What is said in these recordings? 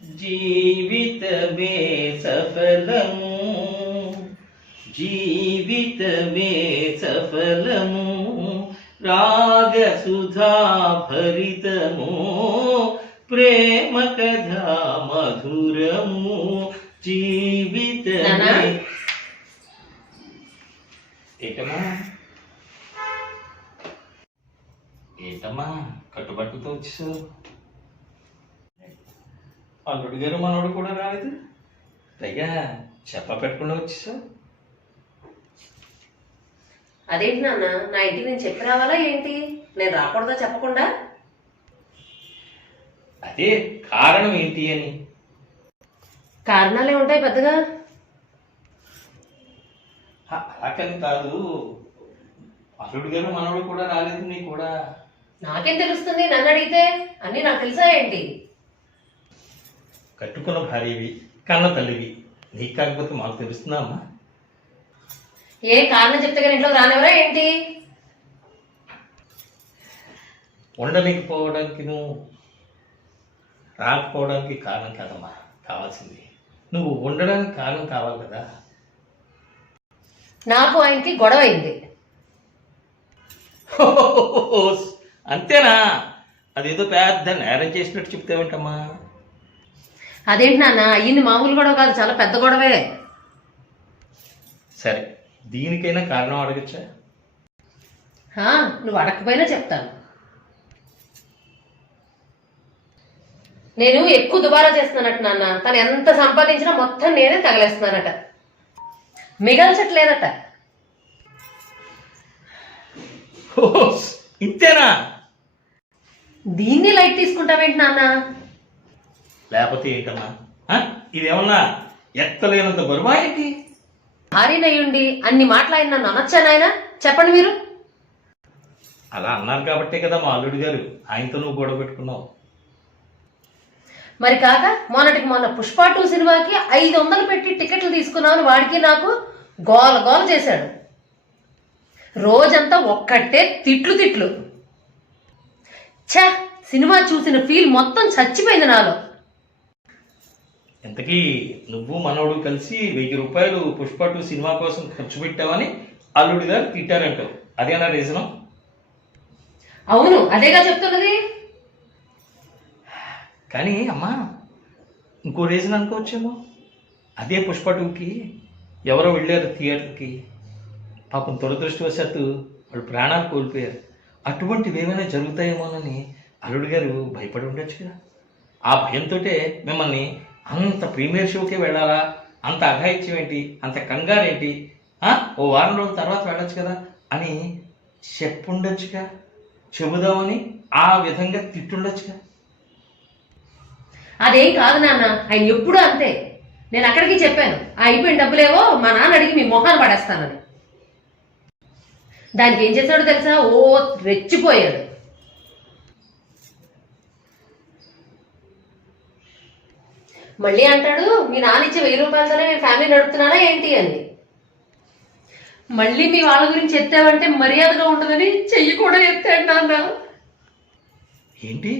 జీవితమే సఫలము, జీవితమే సఫలము, రాగసుధా భరితము, ప్రేమ కథా మధురము, జీవితమే. ఏటమ్మా ఏంటమ్మా కట్టుబట్టుతో వచ్చేసావు? అల్లుడు గారు మనోడు కూడా రాలేదు, పైగా చెప్ప పెట్టకుండా వచ్చేసావు. అదేంటి నాన్న, నా ఇంటికి నేను చెప్పి రావాలా ఏంటి? నేను రాకూడదా చెప్పకుండా? అదే కారణం ఏంటి అని. కారణాలే ఉంటాయి పెద్దగా. అలాకని కాదు, అల్లుడు గారు మనోడు కూడా రాలేదు నీ కూడా. నాకేం తెలుస్తుంది? నన్ను అడిగితే అన్నీ నాకు తెలుసా ఏంటి? కట్టుకున్న భార్యవి, కన్న తల్లివి, నీకు కాకపోతే మాకు తెలుస్తుందా అమ్మా? ఏ కారణం చెప్తే కానీ ఇంట్లోకి రానివరా ఏంటి? ఉండలేకపోవడానికి నువ్వు రాకపోవడానికి కారణం కాదమ్మా కావాల్సింది, నువ్వు ఉండడానికి కారణం కావాలి కదా. నాకు ఆయనకి గొడవ అయింది. అంతేనా? అదేదో పెద్ద నేరం చేసినట్టు చెప్తావేంటమ్మా? అదేంటి నాన్న, అయ్యింది మామూలు గొడవ కాదు, చాలా పెద్ద గొడవే. సరే, దీనికైనా కారణం అడగచ్చా? నువ్వు అడగకపోయినా చెప్తాను. నేను ఎక్కువ దుబారా చేస్తున్నానట నాన్న. తను ఎంత సంపాదించినా మొత్తం నేనే తగలేస్తున్నానట, మిగల్చట్లేదట. ఇంతేనా? దీన్ని లైట్ తీసుకుంటావేంటి నాన్న? లేకపోతే ఏంటమ్మా, ఇదేమన్నా ఎత్తలేనంత బరువా ఏంటి? భార్యనయ్యుండి అన్ని మాటలు నన్ను అనొచ్చాను ఆయన? చెప్పండి మీరు. అలా అన్నారు కాబట్టే కదా మా అల్లుడు గారు ఆయనతో నువ్వు గొడవ పెట్టుకున్నావు. మరి కాక మొన్న పుష్ప 2 సినిమాకి 500 పెట్టి టికెట్లు తీసుకున్నాను, వాడికి నాకు గోల గోల చేశాడు. రోజంతా ఒక్కటే తిట్లు. ఛ, సినిమా చూసిన ఫీల్ మొత్తం చచ్చిపోయింది నాలో. ఇంతకీ నువ్వు మనోడు కలిసి 1000 రూపాయలు పుష్ప 2 సినిమా కోసం ఖర్చు పెట్టావని అల్లుడు గారు తిట్టారంటావు, అదేనా రీజను? అవును, అదేగా చెప్తున్నది. కానీ అమ్మా, ఇంకో రీజన్ అనుకోవచ్చేమో. అదే పుష్ప 2కి ఎవరో వెళ్ళారు థియేటర్కి, పాపం దురదృష్టవశాత్తు వాళ్ళు ప్రాణాలు కోల్పోయారు. అటువంటివి ఏమైనా జరుగుతాయేమోనని అల్లుడు గారు భయపడి ఉండొచ్చు కదా. ఆ భయంతో మిమ్మల్ని అంత ప్రీమియర్ షోకే వెళ్ళాలా, అంత అఘాయిత్యం ఏంటి, అంత కంగారేంటి, ఓ వారం రోజుల తర్వాత వెళ్ళొచ్చు కదా అని చెప్పుండొచ్చుగా, చెబుదామని ఆ విధంగా తిట్టుండొచ్చుగా. అదేం కాదు నాన్న, ఆయన ఎప్పుడూ అంతే. నేను అక్కడికి చెప్పాను, అయిపోయిన డబ్బులేవో మా నాన్న అడిగి మీ మొహాన్ని పడేస్తానని. దానికి ఏం చేశాడో తెలుసా? ఓ రెచ్చిపోయాడు. మళ్ళీ అంటాడు, మీ నాన్న ఇచ్చే 1000 రూపాయలతోనే నేను ఫ్యామిలీ నడుపుతున్నానా ఏంటి అని. మళ్ళీ మీ వాళ్ళ గురించి ఎత్తావంటే మర్యాదగా ఉండదని చెయ్యి కూడా ఎత్తాడు నాన్న. ఏంటి,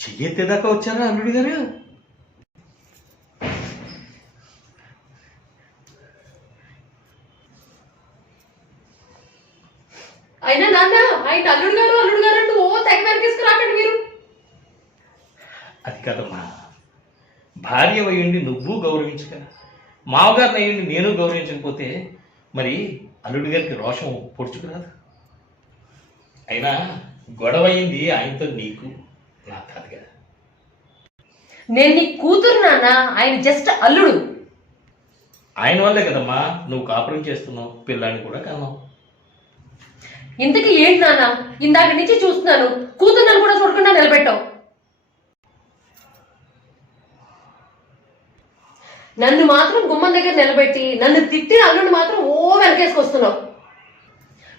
చెయ్యెత్తేదాకా వచ్చారా అల్లుడు గారు? అయినా నాన్న, ఆయన అల్లుడు గారు అంటూ ఓ తెగ వెనకేసుకు రాకండి మీరు. అది కదమ్మా, భార్య అయ్యుండి నువ్వు గౌరవించక, మామగారిని అయ్యుండి నేను గౌరవించకపోతే మరి అల్లుడి గారికి రోషం పొడుచుకురాదు. అయినా గొడవ అయింది ఆయనతో, నీకు నాకు కాదుగా. నేను నీ కూతురు నాన్న, ఆయన జస్ట్ అల్లుడు. ఆయన వల్లే కదమ్మా నువ్వు కాపురం చేస్తున్నావు, పిల్లాన్ని కూడా కన్నావు. ఇంతకీ ఏంటి నాన్న, ఇందాక నుంచి చూస్తున్నాను, కూతురుని కూడా చూడకుండా నిలబెట్టావు. నన్ను మాత్రం గుమ్మం దగ్గర నిలబెట్టి నన్ను తిట్టిన అల్లుడు మాత్రం ఓ వెనకేసుకొస్తున్నావు.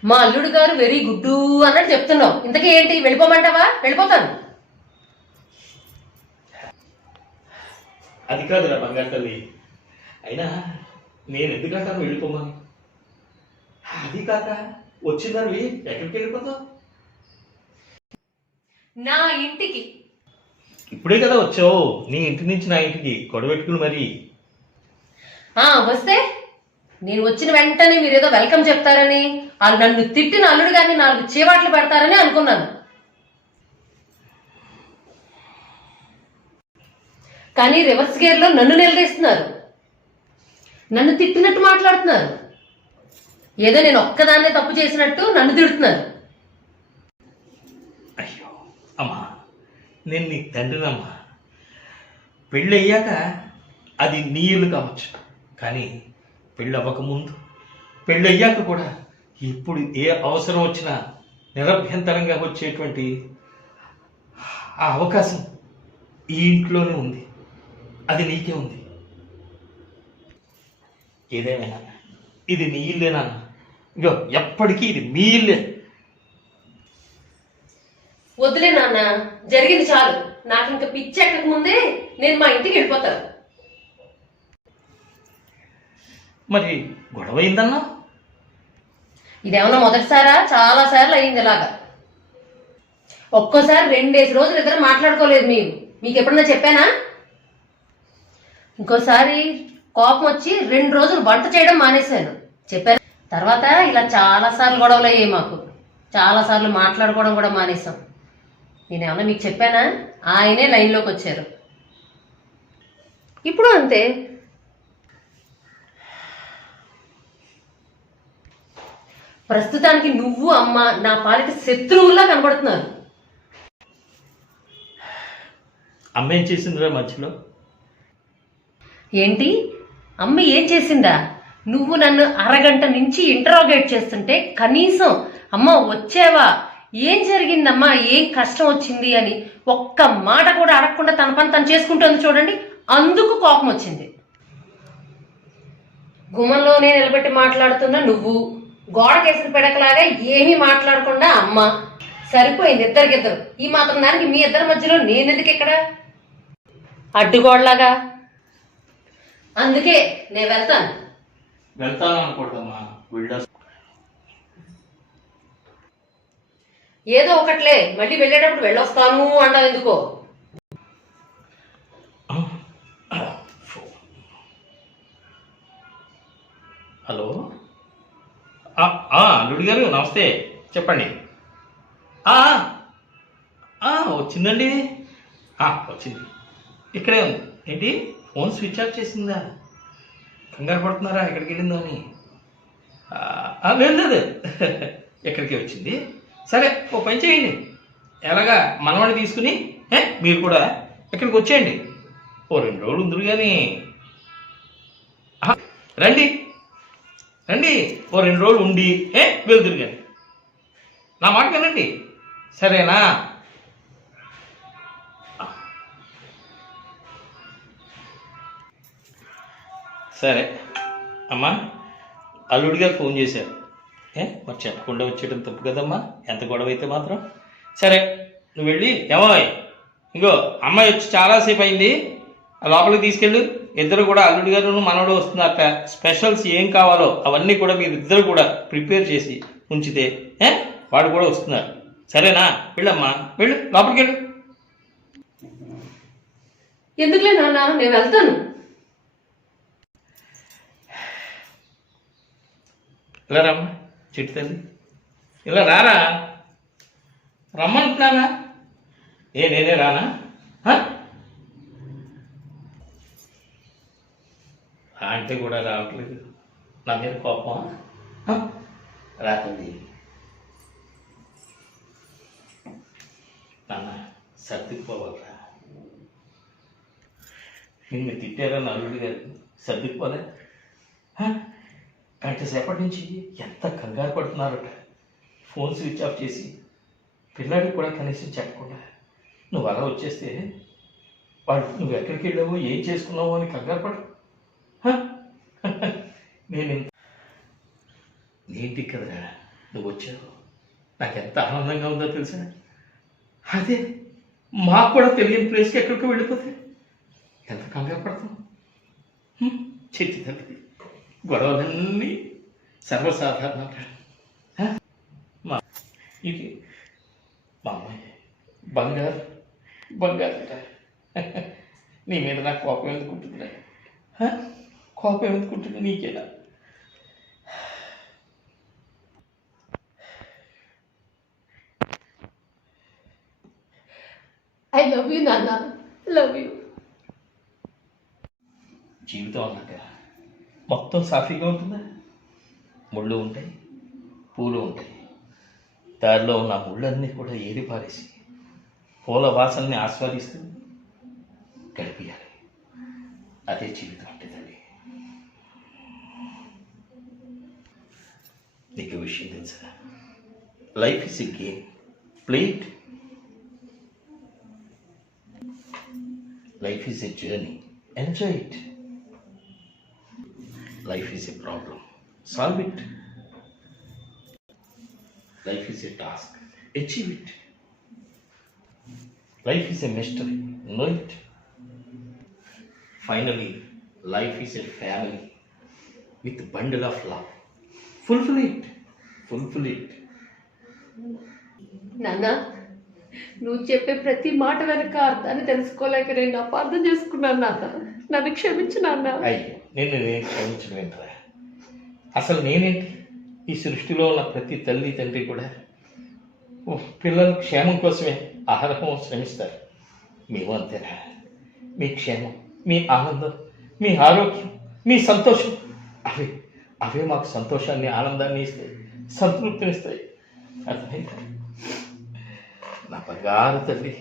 మా అల్లుడు గారు వెరీ గుడ్ అన్నట్టు చెప్తున్నావు. ఇంతకీ ఏంటి, వెళ్ళిపోమంటావా? వెళ్ళిపోతాను. అది కాదురా బంగారు తల్లి, అయినా నేను ఎందుకంటాను వెళ్ళిపోమని? అది కాక వచ్చిందని ఎక్కడికి వెళ్ళిపోతావు? నా ఇంటికి. ఇప్పుడే కదా వచ్చావు నీ ఇంటి నుంచి నా ఇంటికి గొడవ పెట్టుకుని మరి. వస్తే నేను వచ్చిన వెంటనే మీరు ఏదో వెల్కమ్ చెప్తారని, వాళ్ళు నన్ను తిట్టిన అల్లుడు గారిని 4 చీవాట్లు పెడతారని అనుకున్నాను. కానీ రివర్స్ గేర్లో నన్ను నిలదీస్తున్నారు, నన్ను తిట్టినట్టు మాట్లాడుతున్నారు, ఏదో నేను ఒక్కదాన్నే తప్పు చేసినట్టు నన్ను తిడుతున్నారు. అయ్యో అమ్మా, నేను నీ తండ్రినమ్మా. పెళ్ళి అయ్యాక అది నీ ఇల్లు కావచ్చు, కానీ పెళ్ళి అవ్వకముందు పెళ్ళి అయ్యాక కూడా ఇప్పుడు ఏ అవసరం వచ్చినా నిరభ్యంతరంగా వచ్చేటువంటి ఆ అవకాశం ఈ ఇంట్లోనే ఉంది, అది నీకే ఉంది. ఏదేమైనా ఇది నీ ఇల్లేనా? ఇగో ఎప్పటికీ ఇది మీ ఇల్లే. వద్దులే నాన్న, జరిగింది చాలు. నాకు ఇంకా పిచ్చి ఎక్కక ముందే నేను మా ఇంటికి వెళ్ళిపోతాను. మరి గొడవ అయిందన్నా? ఇదేమన్నా మొదటిసారా? చాలా సార్లు అయింది ఇలాగా. ఒక్కోసారి 2 రోజులు ఇద్దరు మాట్లాడుకోలేదు. మీకు ఎప్పుడన్నా చెప్పానా? ఇంకోసారి కోపం వచ్చి 2 రోజులు వంట చేయడం మానేశాను, చెప్పాను. తర్వాత ఇలా చాలా సార్లు గొడవలు అయ్యాయి మాకు, చాలా సార్లు మాట్లాడుకోవడం కూడా మానేశాం. నేనేమన్నా మీకు చెప్పానా? ఆయనే లైన్లోకి వచ్చారు. ఇప్పుడు అంతే. ప్రస్తుతానికి నువ్వు అమ్మ నా పాలిటి శత్రువుల్లా కనబడుతున్నారు. అమ్మ ఏం చేసిందిరా మధ్యలో? ఏంటి అమ్మ ఏం చేసిందా? నువ్వు నన్ను అరగంట నుంచి ఇంటరాగేట్ చేస్తుంటే కనీసం అమ్మ వచ్చావా, ఏం జరిగిందమ్మా, ఏం కష్టం వచ్చింది అని ఒక్క మాట కూడా అడగకుండా తన పని తను చేసుకుంటుంది చూడండి. అందుకు కోపం వచ్చింది. గుమ్మంలోనే నిలబెట్టి మాట్లాడుతున్నా నువ్వు, గోడకేసిన పిడకలాగా ఏమీ మాట్లాడకుండా అమ్మ. సరిపోయింది ఇద్దరికిద్దరు. ఈ మాత్రం దానికి మీ ఇద్దరి మధ్యలో నేనెందుకు ఇక్కడ అడ్డుగోడలాగా? అందుకే నేను వెళ్తాను అనుకోడమ్మా. ఏదో ఒకట్లే, మళ్ళీ వెళ్ళేటప్పుడు వెళ్ళొస్తాను అంటావు ఎందుకో. హలో అల్లుడి గారు నమస్తే, చెప్పండి. వచ్చిందండి, వచ్చింది, ఇక్కడే ఉంది. ఏంటి ఫోన్ స్విచ్ ఆఫ్ చేసిందా? కంగారు పడుతున్నారా ఎక్కడికి వెళ్ళిందో అని? లేదు ఎక్కడికి వచ్చింది. సరే ఓ పని చేయండి, ఎలాగా మనవాడిని తీసుకుని మీరు కూడా ఇక్కడికి వచ్చేయండి. ఓ 2 రోజులు ఉందరు కానీ రండి రండి, ఓ 2 రోజులు ఉండి వెళ్తురు కానీ. నా మాట వినండి, సరేనా? సరే అమ్మా, అల్లుడి గారు ఫోన్ చేశారు. మరి చెప్పకుండా వచ్చేయడం తప్పు కదమ్మా, ఎంత గొడవ అయితే మాత్రం. సరే నువ్వు వెళ్ళి, ఏమోయ్ ఇంకో అమ్మాయి వచ్చి చాలాసేపు అయింది, లోపలికి తీసుకెళ్ళు. ఇద్దరు కూడా అల్లుడి గారు మనవడు వస్తున్నారట. స్పెషల్స్ ఏం కావాలో అవన్నీ కూడా మీరు ఇద్దరు కూడా ప్రిపేర్ చేసి ఉంచితే వాడు కూడా వస్తున్నారు. సరేనా? వెళ్ళమ్మా, వెళ్ళు, లోపలికి వెళ్ళు. ఎందుకులే నాన్న, నేను వెళ్తాను. ఇలా రమ్మా చెట్టు తల్లి, ఇలా రారా, రమ్మంటున్నానా? నేనే రానా? అంటే కూడా రావట్లేదు, నా మీద కోపం రాకండి. నాన్న సర్దుకుపోవాలరా. నిన్ను తిట్టారా నలుగురు గారు, సర్దుకుపోలే? గంట సేపటి నుంచి ఎంత కంగారు పడుతున్నారట. ఫోన్ స్విచ్ ఆఫ్ చేసి పిల్లాడికి కూడా కనీసం చెప్పకుండా నువ్వు అలా వచ్చేస్తే వాడు నువ్వు ఎక్కడికి వెళ్ళావో ఏం చేసుకున్నావో అని కంగారు పడు. ఏంటి కదరా నువ్వు వచ్చావు, నాకు ఎంత ఆనందంగా ఉందో తెలుసా? అదే మాకు కూడా తెలియని ప్లేస్కి ఎక్కడికో వెళ్ళిపోతే ఎంత కంగారు పడతాం. చెట్టు తల్లి, గొడవలన్నీ సర్వసాధారణం. ఇది మా అమ్మాయి బంగారు బంగారు నీ మీద నాకు కోపం ఎందుకుంటుందా? కోపం ఎందుకుంటుంది నీకేనా? ఐ లవ్ యూ నాన్న, లవ్ యూ. జీవితం అన్నాక మొత్తం సాఫీగా ఉంటుందా? ముళ్ళు ఉంటాయి, పూలు ఉంటాయి. దారిలో ఉన్న ముళ్ళన్నీ కూడా ఏరి పారేసి పూల వాసనని ఆస్వాదిస్తూ గడిపియాలి. అదే జీవితం అంటే తల్లి. నీకు విషయం తెలుసా? Life is a game, play it. Life is a journey, enjoy it. Life is a problem, solve it. Life is a task, achieve it. Life is a mystery, know it. Finally life is a family with bundle of love. Fulfil it, fulfil it. నాన్న, నువ్వు చెప్పే ప్రతి మాట వెనక అర్థాన్ని తెలుసుకోలేక నేను అపార్థం చేసుకున్నాను నాన్న. నన్ను క్షమించు నాన్న. అయ్యో, నేను క్షమించడం ఏంట్రా? అసలు నేనేంటి? ఈ సృష్టిలో ఉన్న ప్రతి తల్లి తండ్రి కూడా పిల్లల క్షేమం కోసమే అహర్హం శ్రమిస్తారు. మేము అంతేనా? మీ క్షేమం, మీ ఆనందం, మీ ఆరోగ్యం, మీ సంతోషం, అవే మాకు సంతోషాన్ని, ఆనందాన్ని ఇస్తాయి, సంతృప్తినిస్తాయి. అర్థమైందా? నా బంగారు తల్లి.